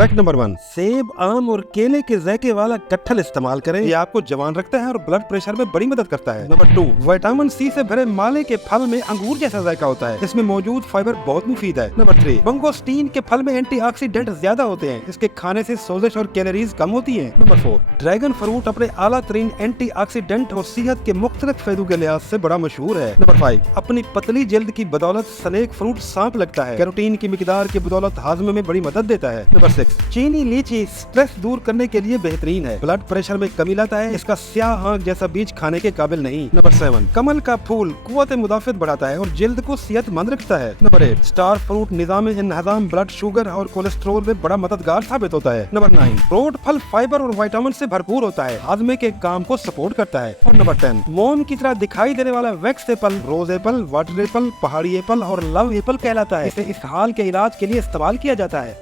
Fact number 1, सेब, आम और केले के जायके वाला कटहल इस्तेमाल करें। ये आपको जवान रखता है और ब्लड प्रेशर में बड़ी मदद करता है। नंबर 2, विटामिन सी से भरे माले के फल में अंगूर जैसा जायका होता है। इसमें मौजूद फाइबर बहुत मुफीद है। नंबर 3, मंगोस्टीन के फल में एंटीऑक्सीडेंट ज्यादा होते हैं। इसके खाने से सोजिश और कैलोरीज कम होती है। नंबर 4, ड्रैगन फ्रूट अपने आला तरीन एंटीऑक्सीडेंट और सेहत के मुख्तलिफ फायदों के लिहाज से बड़ा मशहूर है। नंबर 5, अपनी पतली जल्द की बदौलत स्नेक फ्रूट सांप लगता है। कैरोटीन की मिकदार की बदौलत हाजमे में बड़ी मदद देता है। नंबर 6, चीनी लीची स्ट्रेस दूर करने के लिए बेहतरीन है। ब्लड प्रेशर में कमी लाता है। इसका स्याह आंख जैसा बीज खाने के काबिल नहीं। नंबर 7, कमल का फूल कुव्वत मुदाफियत बढ़ाता है और जिल्द को सेहतमंद रखता है। नंबर 8, स्टार फ्रूट निजाम इंहजाम, ब्लड शुगर और कोलेस्ट्रोल में बड़ा मददगार साबित होता है। नंबर 9, रोड फल फाइबर और विटामिन से भरपूर होता है, हाजमे के काम को सपोर्ट करता है। और नंबर 10, मोम की तरह दिखाई देने वाला वैक्स एप्पल, रोज एप्पल, वाटर एप्पल, पहाड़ी एप्पल और लव एप्पल कहलाता है। इसे इस हाल के इलाज के लिए इस्तेमाल किया जाता है।